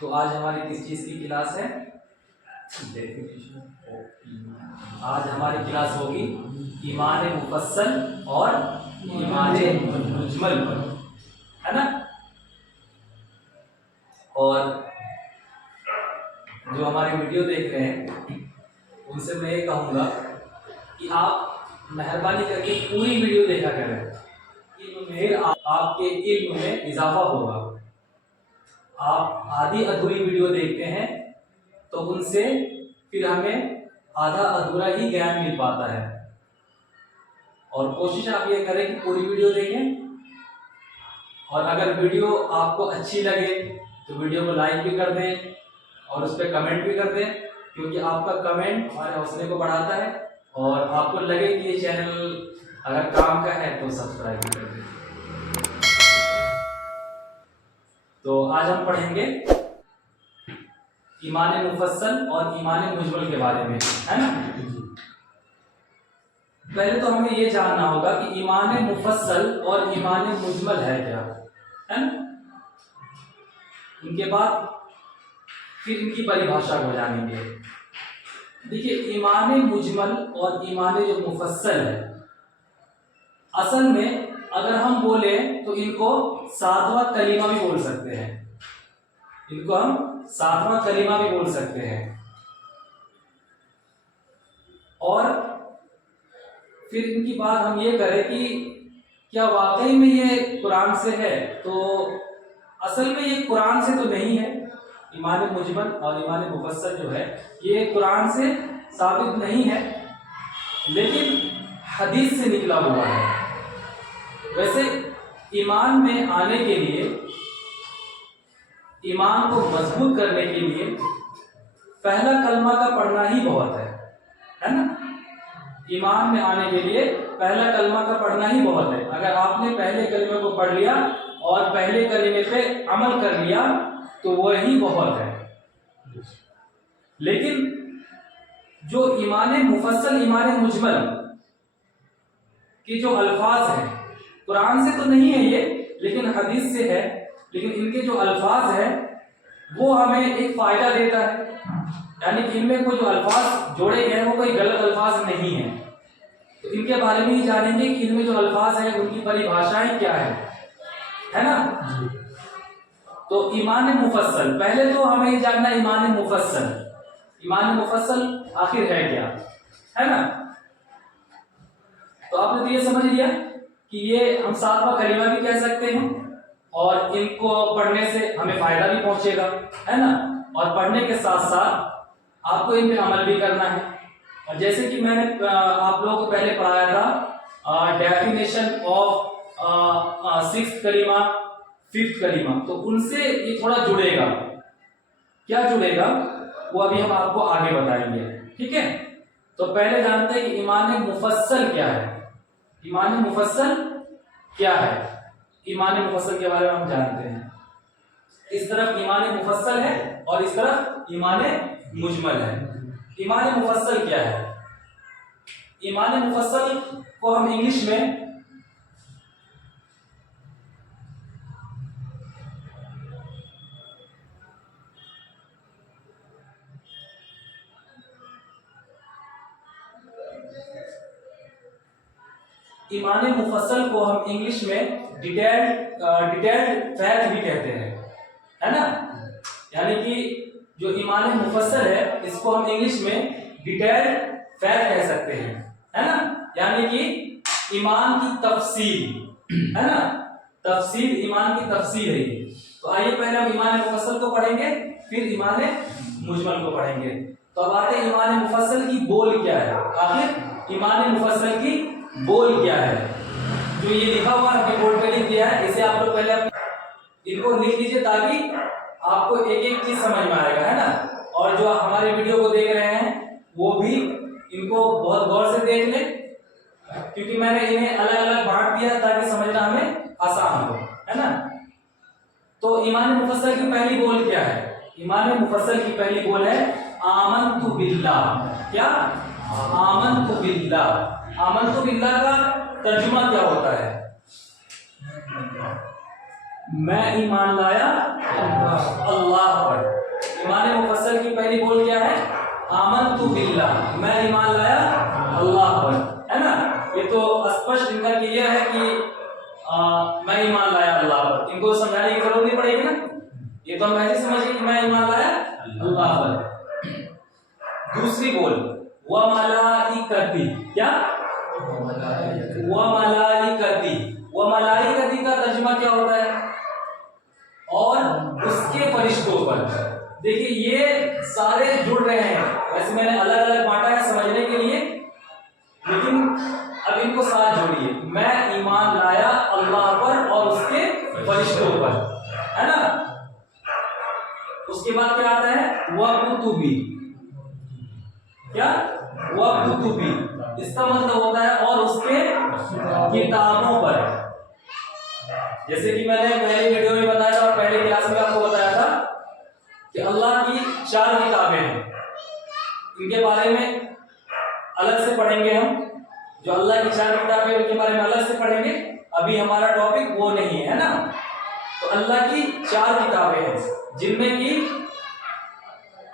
تو آج ہماری کس چیز کی کلاس ہے؟ آج ہماری کلاس ہوگی ایمان مفصل اور ایمان مجمل پر، ہے نا؟ اور جو ہماری ویڈیو دیکھ رہے ہیں ان سے میں یہ کہوں گا کہ آپ مہربانی کر کے پوری ویڈیو دیکھا کریں، پھر آپ کے علم میں اضافہ ہوگا۔ آپ آدھی ادھوری ویڈیو دیکھتے ہیں تو ان سے پھر ہمیں آدھا ادھورا ہی گیان مل پاتا ہے، اور کوشش آپ یہ کریں کہ پوری ویڈیو دیکھیں، اور اگر ویڈیو آپ کو اچھی لگے تو ویڈیو کو لائک بھی کر دیں اور اس پہ کمنٹ بھی کر دیں، کیونکہ آپ کا کمنٹ ہمارے حوصلے کو بڑھاتا ہے، اور آپ کو لگے کہ یہ چینل اگر کام کا ہے تو سبسکرائب بھی کر دیں۔ تو آج ہم پڑھیں گے ایمان مفصل اور ایمان مجمل کے بارے میں، ہے نا؟ پہلے تو ہمیں یہ جاننا ہوگا کہ ایمان مفصل اور ایمان مجمل ہے کیا، ہے نا؟ ان کے بعد پھر ان کی پریبھاشا کو جانیں گے۔ دیکھیے، ایمان مجمل اور ایمان جو مفصل ہے، اصل میں اگر ہم بولیں تو ان کو ساتواں کلمہ بھی بول سکتے ہیں، ان کو ہم ساتواں کلمہ بھی بول سکتے ہیں، اور پھر ان کی بات ہم یہ کریں کہ کیا واقعی میں یہ قرآن سے ہے؟ تو اصل میں یہ قرآن سے تو نہیں ہے، ایمان مجمل اور ایمان مفصل جو ہے یہ قرآن سے ثابت نہیں ہے، لیکن حدیث سے نکلا ہوا ہے۔ ویسے ایمان میں آنے کے لیے، ایمان کو مضبوط کرنے کے لیے پہلا کلمہ کا پڑھنا ہی بہت ہے نا؟ ایمان میں آنے کے لیے پہلا کلمہ کا پڑھنا ہی بہت ہے۔ اگر آپ نے پہلے کلمے کو پڑھ لیا اور پہلے کلمے پہ عمل کر لیا تو وہی بہت ہے۔ لیکن جو ایمان مفصل ایمان مجمل کے جو الفاظ ہیں، قرآن سے تو نہیں ہے یہ، لیکن حدیث سے ہے، لیکن ان کے جو الفاظ ہیں وہ ہمیں ایک فائدہ دیتا ہے، یعنی کہ ان میں کوئی جو الفاظ جوڑے گئے ہیں وہ کوئی غلط الفاظ نہیں ہیں۔ تو ان کے بارے میں ہی جانیں گے کہ ان میں جو الفاظ ہیں ان کی پریبھاشائیں کیا ہے نا؟ تو ایمان مفصل، پہلے تو ہمیں یہ جاننا ہے ایمان مفصل، ایمان مفصل آخر ہے کیا، ہے نا؟ تو آپ نے تو یہ سمجھ لیا کہ یہ ہم ساتواں کلمہ بھی کہہ سکتے ہیں، اور ان کو پڑھنے سے ہمیں فائدہ بھی پہنچے گا، ہے نا؟ اور پڑھنے کے ساتھ ساتھ آپ کو ان پہ عمل بھی کرنا ہے۔ اور جیسے کہ میں نے آپ لوگوں کو پہلے پڑھایا تھا ڈیفینیشن آف سکس کلمہ، ففتھ کلمہ، تو ان سے یہ تھوڑا جڑے گا۔ کیا جڑے گا وہ ابھی ہم آپ کو آگے بتائیں گے، ٹھیک ہے؟ تو پہلے جانتے ہیں کہ ایمان مفصل کیا ہے۔ ایمان مفصل کیا ہے؟ ایمان مفصل کے بارے میں ہم جانتے ہیں، اس طرف ایمان مفصل ہے اور اس طرف ایمان مجمل ہے۔ ایمان مفصل کیا ہے؟ ایمان مفصل کو ہم انگلش میں ایمان مفصل کو ہم انگلش میں ڈیٹیلڈ فیکٹ بھی کہتے ہیں، ہے نا؟ یعنی کہ جو ایمان مفصل ہے اس کو ہم انگلش میں ڈیٹیلڈ فیکٹ کہہ سکتے ہیں، ہے نا؟ یعنی کہ ایمان کی تفصیل، ہے نا؟ تفصیل، ایمان کی تفصیل ہے یہ۔ تو آئیے پہلے ہم ایمان مفصل کو پڑھیں گے، پھر ایمان مجمل کو پڑھیں گے۔ تو اب آتے ہیں ایمان مفصل کی بول کیا ہے، آخر ایمان مفصل کی بول کیا ہے؟ جو یہ لکھا ہوا ہے بورڈ پہ لکھ دیا ہے، اسے آپ لوگ پہلے ان کو لکھ لیجیے تاکہ آپ کو ایک ایک چیز سمجھ میں آئے گا، ہے نا؟ اور جو ہماری ویڈیو کو دیکھ رہے ہیں وہ بھی ان کو بہت غور سے دیکھ لیں، کیونکہ میں نے انہیں الگ الگ بانٹ دیا تاکہ سمجھنا ہمیں آسان ہو، ہے نا؟ تو ایمان مفصل کی پہلی بول کیا ہے؟ ایمان مفصل کی پہلی بول ہے آمنت باللہ۔ کیا؟ آمنت باللہ۔ آمنت باللہ کا ترجمہ کیا ہوتا ہے؟ میں ایمان لایا اللہ پر۔ یہ تو ہم ایسے سمجھیں کہ میں ایمان لایا اللہ پر. دوسری بول وملائکتی، کیا وملائکتی، وملائکتی کا ترجمہ کیا ہوتا ہے؟ اور اس کے فرشتوں پر. دیکھیے یہ سارے جڑ رہے ہیں، ویسے میں نے الگ الگ بانٹا ہے سمجھنے کے لیے، لیکن اب ان کو ساتھ جوڑیے. میں ایمان لایا اللہ پر اور اس کے فرشتوں پر، ہے نا. اس کے بعد کیا آتا ہے؟ وَكُتُبِي، کیا وَكُتُبِي، اس کا مطلب ہوتا ہے اور اس کے کتابوں پر. جیسے کہ میں نے پہلی ویڈیو میں بتایا تھا اور پہلی کلاس میں آپ کو بتایا تھا کہ اللہ کی 4 کتابیں ہیں. ان کے بارے میں الگ سے پڑھیں گے ہم. جو اللہ کی 4 کتابیں ان کے بارے میں الگ سے پڑھیں گے. ابھی ہمارا ٹاپک وہ نہیں ہے نا. تو اللہ کی 4 کتابیں ہیں جن میں کی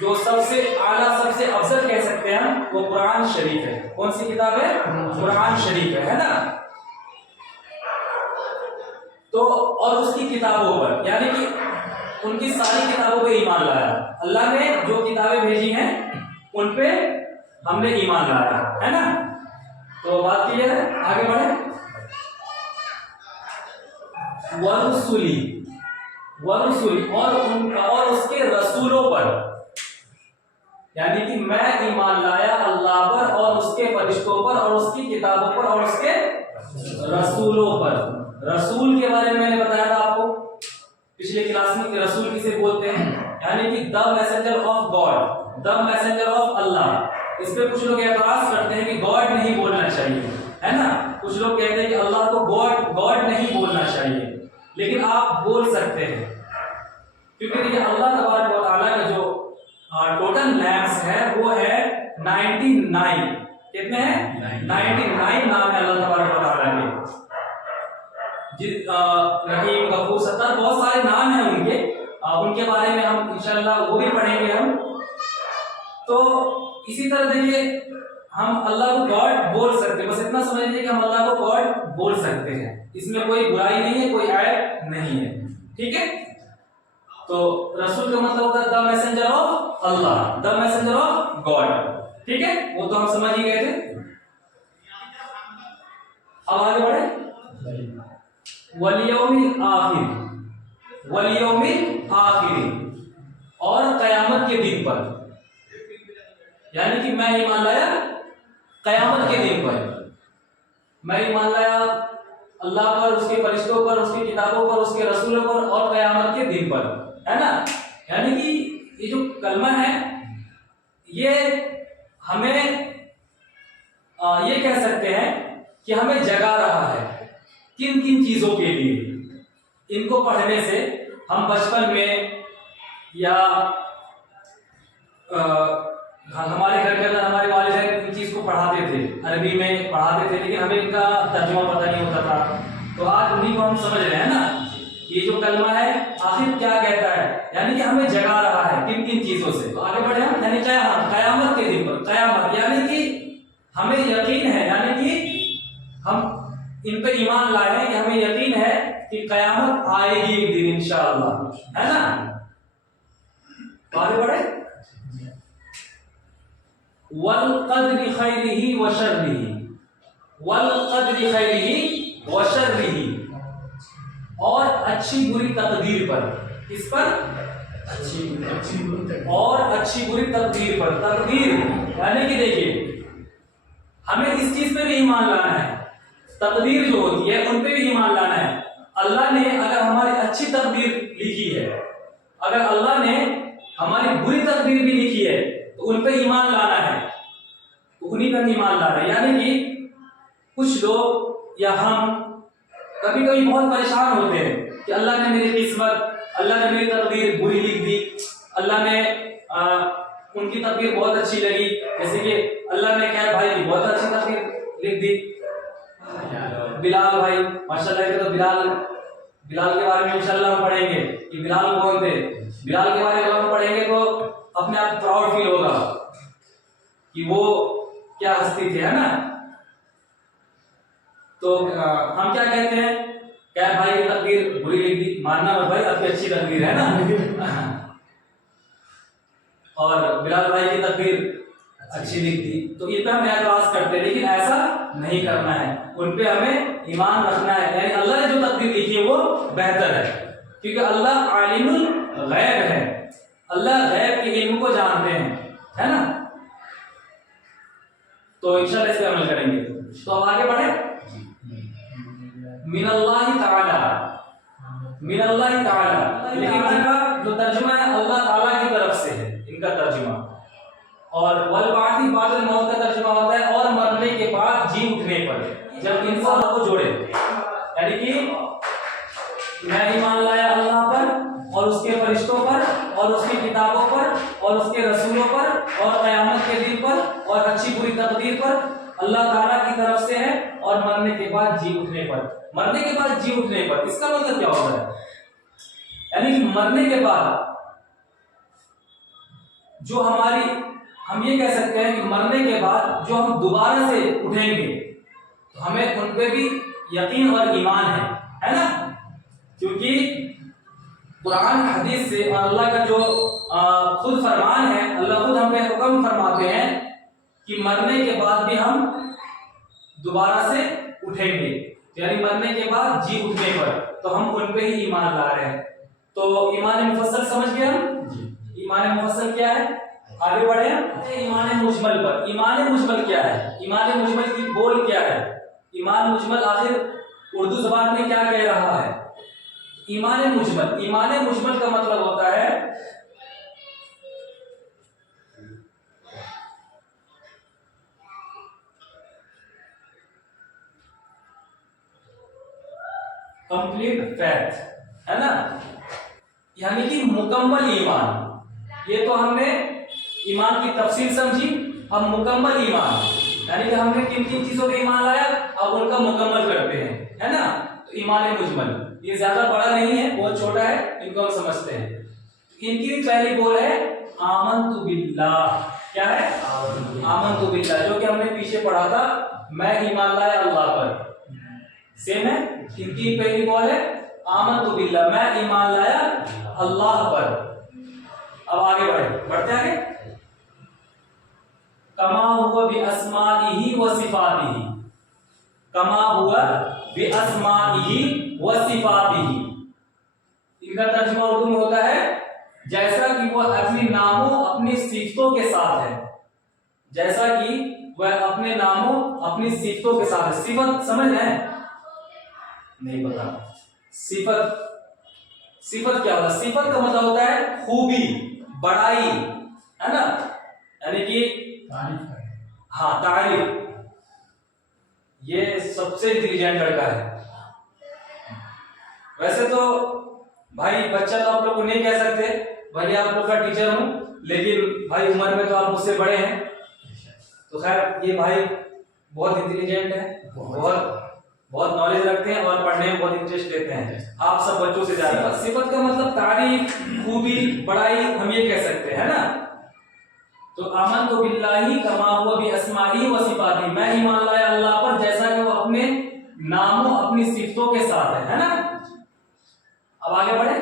جو سب سے اعلیٰ سب سے افضل کہہ سکتے ہیں ہم وہ قرآن شریف ہے. کون سی کتاب ہے؟ قرآن شریف ہے نا. تو اور اس کی کتابوں پر، یعنی کہ ان کی ساری کتابوں پہ ایمان لایا. اللہ نے جو کتابیں بھیجی ہیں ان پہ ہم نے ایمان لایا ہے نا. تو بات کلیئر ہے؟ آگے بڑھیں. ورسولی، ورسولی اور اس کے رسولوں پر، یعنی کہ میں ایمان لایا اللہ پر اور اس کے فرشتوں پر اور اس کی کتابوں پر اور اس کے رسولوں پر. رسول کے بارے میں میں نے بتایا تھا آپ کو پچھلے کلاس میں کہ رسول کسے بولتے ہیں، یعنی کہ the messenger of God, the messenger of اللہ. اس پہ کچھ لوگ اعتراض کرتے ہیں کہ گاڈ نہیں بولنا چاہیے، ہے نا. کچھ لوگ کہتے ہیں کہ اللہ کو گاڈ نہیں بولنا چاہیے، لیکن آپ بول سکتے ہیں کیونکہ یہ اللہ تبارک و تعالیٰ کا جو ٹوٹل نیمز ہے وہ ہے 99. کتنے ہیں؟ 99 نام ہے اللہ تبارک و تعالیٰ کے. رحیم، غفور، ستار، بہت سارے نام ہیں ان کے بارے میں ہم انشاءاللہ وہ بھی پڑھیں گے ہم. تو اسی طرح دیکھیے ہم اللہ کو گاڈ بول سکتے ہیں، بس اتنا سمجھ لیجیے کہ ہم اللہ کو گاڈ بول سکتے ہیں. اس میں کوئی برائی نہیں ہے، کوئی عیب نہیں ہے. ٹھیک ہے. تو رسول کا مطلب ہوتا ہے دا messenger of Allah, the messenger of God. ٹھیک ہے، وہ تو ہم سمجھ ہی گئے تھے. اب آگے بڑھیں. والیوم الآخر، والیوم الآخر، اور قیامت کے دن پر، یعنی کہ میں ایمان لایا قیامت کے دن پر. میں ایمان لایا اللہ پر، اس کے فرشتوں پر، اس کی کتابوں پر، اس کے رسولوں پر اور قیامت کے دن پر، ہے نا. یعنی کہ یہ جو کلمہ ہے یہ ہمیں یہ کہہ سکتے ہیں کہ ہمیں جگا رہا ہے کن کن چیزوں کے لیے. ان کو پڑھنے سے ہم بچپن میں یا ہمارے گھر کے اندر ہمارے والدین ان چیز کو پڑھاتے تھے، عربی میں پڑھاتے تھے، لیکن ہمیں ان کا ترجمہ پتہ نہیں ہوتا تھا. تو آج انہیں کو ہم سمجھ رہے ہیں نا. یہ جو کلمہ ہے آخر کیا کہتا ہے، یعنی کہ ہمیں جگا رہا ہے کن کن چیزوں سے. تو آگے بڑھے ہم، یعنی قیامت کے دن پر. قیامت یعنی کہ ہمیں یقین ہے، یعنی کہ ہم ان پہ ایمان لائے ہیں کہ ہمیں یقین ہے کہ قیامت آئے گی ایک دن انشاءاللہ، ہے نا. آگے بڑھے. والقدر خیرہ وشرہ، والقدر خیرہ وشرہ، اور اچھی بری تقدیر پر. کس پر؟ اور اچھی بری تقدیر پر. تقدیر یعنی کہ دیکھیے ہمیں اس چیز پہ بھی ایمان لانا ہے. تقدیر جو ہوتی ہے ان پہ بھی ایمان لانا ہے. اللہ نے اگر ہماری اچھی تقدیر لکھی ہے، اگر اللہ نے ہماری بری تقدیر بھی لکھی ہے تو ان پہ ایمان لانا ہے. تو انہیں پہ ایمان لانا ہے. یعنی کہ کچھ لوگ یا ہم کبھی کبھی بہت پریشان ہوتے ہیں کہ اللہ نے میری قسمت، اللہ نے میری تقدیر بری لکھ دی، اللہ نے ان کی تقدیر بہت اچھی لگی. جیسے کہ اللہ نے کیا بھائی کی بہت اچھی تقدیر لکھ دی. بلال بھائی ماشاءاللہ کے تو بلال کے بارے میں انشاءاللہ ہم پڑھیں گے کہ بلال کون تھے. بلال کے بارے میں ہم پڑھیں گے تو اپنے آپ پراؤڈ فیل ہوگا کہ وہ کیا ہستی تھے، ہے نا. تو ہم کیا کہتے ہیں کیا بھائی کی تقریر بری لکھ دی، ماننا میں بھائی آپ کی اچھی تقریر ہے نا، اور بلال بھائی کی تقریر اچھی لکھ دی، تو ان پہ ہم اعتراض کرتے ہیں، لیکن ایسا نہیں کرنا ہے، ان پہ ہمیں ایمان رکھنا ہے، یعنی اللہ نے جو تقریر لکھی ہے وہ بہتر ہے، کیونکہ اللہ عالم الغیب ہے، اللہ غیب کے علم کو جانتے ہیں، ہے نا؟ تو انشاءاللہ اس پہ عمل کریں گے۔ تو اب آگے بڑھیں۔ من اللہ تعالی، من اللہ تعالی، لیکن ان کا جو ترجمہ ہے اللہ تعالیٰ کی طرف سے ہے ان کا ترجمہ، اور والبعث بعد الموت کا ترجمہ ہوتا ہے اور مرنے کے بعد جی اٹھنے پر، جب انسان کو جوڑے، یعنی کہ میں ایمان لایا اللہ پر اور اس کے فرشتوں پر اور اس کی کتابوں پر اور اس کے رسولوں پر اور قیامت کے دن پر اور اچھی بری تقدیر پر، اللہ تعالیٰ کی طرف سے ہے، اور مرنے کے بعد جی اٹھنے پر، مرنے کے بعد جی اٹھنے پر، اس کا مطلب کیا ہوتا ہے؟ یعنی کہ مرنے کے بعد جو ہماری، ہم یہ کہہ سکتے ہیں کہ مرنے کے بعد جو ہم دوبارہ سے اٹھیں گے تو ہمیں ان پہ بھی یقین اور ایمان ہے نا؟ کیونکہ قرآن حدیث سے اور اللہ کا جو خود فرمان ہے، اللہ خود ہمیں حکم فرماتے ہیں کہ مرنے کے بعد بھی ہم دوبارہ سے اٹھیں گے، یعنی مرنے کے بعد جی اٹھنے پر، تو ہم ان پہ ہی ایمان لا رہے ہیں۔ تو ایمان مفصل سمجھ گئے ہم؟ ایمان مفصل کیا ہے؟ آگے بڑھے ہم ایمان مجمل پر۔ ایمان مجمل کیا ہے؟ ایمان مجمل کی بول کیا ہے؟ ایمان مجمل آخر اردو زبان میں کیا کہہ رہا ہے؟ ایمان مجمل، ایمان مجمل کا مطلب ہوتا ہے کمپلیٹ فیتھ، ہے نا؟ یعنی کہ مکمل ایمان۔ یہ تو ہم نے ایمان کی تفصیل سمجھی، اب مکمل ایمان یعنی کہ ہم نے کن کن چیزوں پہ ایمان لایا، اب ان کا مکمل کرتے ہیں، ہے نا؟ تو ایمان مجمل یہ زیادہ بڑا نہیں ہے، بہت چھوٹا ہے، ان کو ہم سمجھتے ہیں۔ ان کی پہلی بول ہے آمنت باللہ، کیا ہے؟ آمنت باللہ، جو کہ ہم نے پیچھے پڑھا تھا، میں ایمان لایا اللہ پر، سیم ہے۔ ان کی پہلی بول ہے آمنت باللہ، میں ایمان لایا اللہ پر۔ اب آگے بڑھتے آگے۔ کما ہوا باسمائہ و صفاتہ، کما ہوا باسمائہ و صفاتہ، ان کا ترجمہ اردو میں ہوتا ہے جیسا کہ وہ اپنے ناموں اپنی صفتوں کے ساتھ ہے، جیسا کہ وہ اپنے ناموں اپنی صفتوں کے ساتھ ہے۔ صفت سمجھ ہیں؟ نہیں پتا صفت، صفت کیا ہوتا ہے؟ صفت کا مطلب ہوتا ہے خوبی، بڑائی، ہے نا؟ یعنی کہ ہاں تعریف، یہ سب سے انٹیلیجنٹ لڑکا ہے۔ ویسے تو بھائی بچہ تو آپ لوگ کو نہیں کہہ سکتے، بھلے آپ لوگ کا ٹیچر ہوں، لیکن بھائی عمر میں تو آپ مجھ سے بڑے ہیں، تو خیر یہ بھائی بہت انٹیلیجنٹ ہے، بہت نالج رکھتے ہیں اور پڑھنے میں بہت انٹرسٹ لیتے ہیں آپ سب بچوں سے زیادہ۔ صفت کا مطلب تعریف، خوبی، بڑائی، ہم یہ کہہ سکتے ہیں نا؟ تو آمنت باللہ کما ہوا باسمائہ و صفاتہ، میں ایمان لایا اللہ پر جیسا کہ وہ اپنے ناموں اپنی صفتوں کے ساتھ ہے نا؟ اب آگے بڑھیں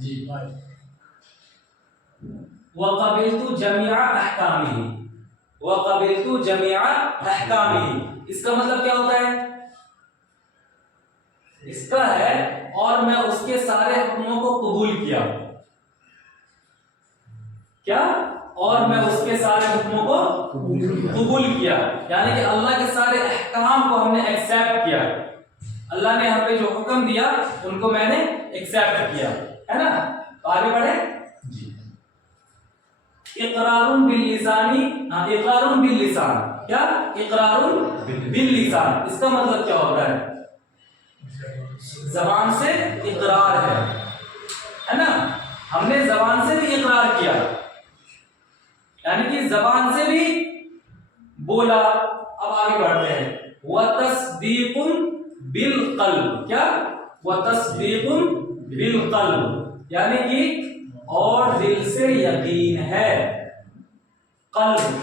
جی بھائی۔ وقبلت جميع احکامہ، وقبلت جميع احکامہ، اس کا مطلب کیا ہوتا ہے؟ اس کا ہے اور میں اس کے سارے حکموں کو قبول کیا، کیا؟ اور میں اس کے سارے حکموں کو قبول کیا، یعنی کہ اللہ کے سارے احکام کو ہم نے ایکسیپٹ کیا، اللہ نے ہم پہ جو حکم دیا ان کو میں نے ایکسیپٹ کیا، ہے نا؟ آگے بڑھیں جی۔ اقرار باللسان، اقرار باللسان، کیا؟ اقرار باللسان، اس کا مطلب کیا ہوتا ہے؟ زبان سے اقرار ہے نا؟ ہم نے زبان سے بھی اقرار کیا، یعنی کہ زبان سے بھی بولا۔ اب آگے بڑھتے ہیں۔ وتصدیق بالقلب، کیا؟ وتصدیق بالقلب، یعنی کہ اور دل سے یقین ہے۔ قلب،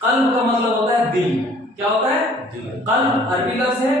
قلب کا مطلب ہوتا ہے دل، کیا ہوتا ہے؟ قلب عربی لفظ ہے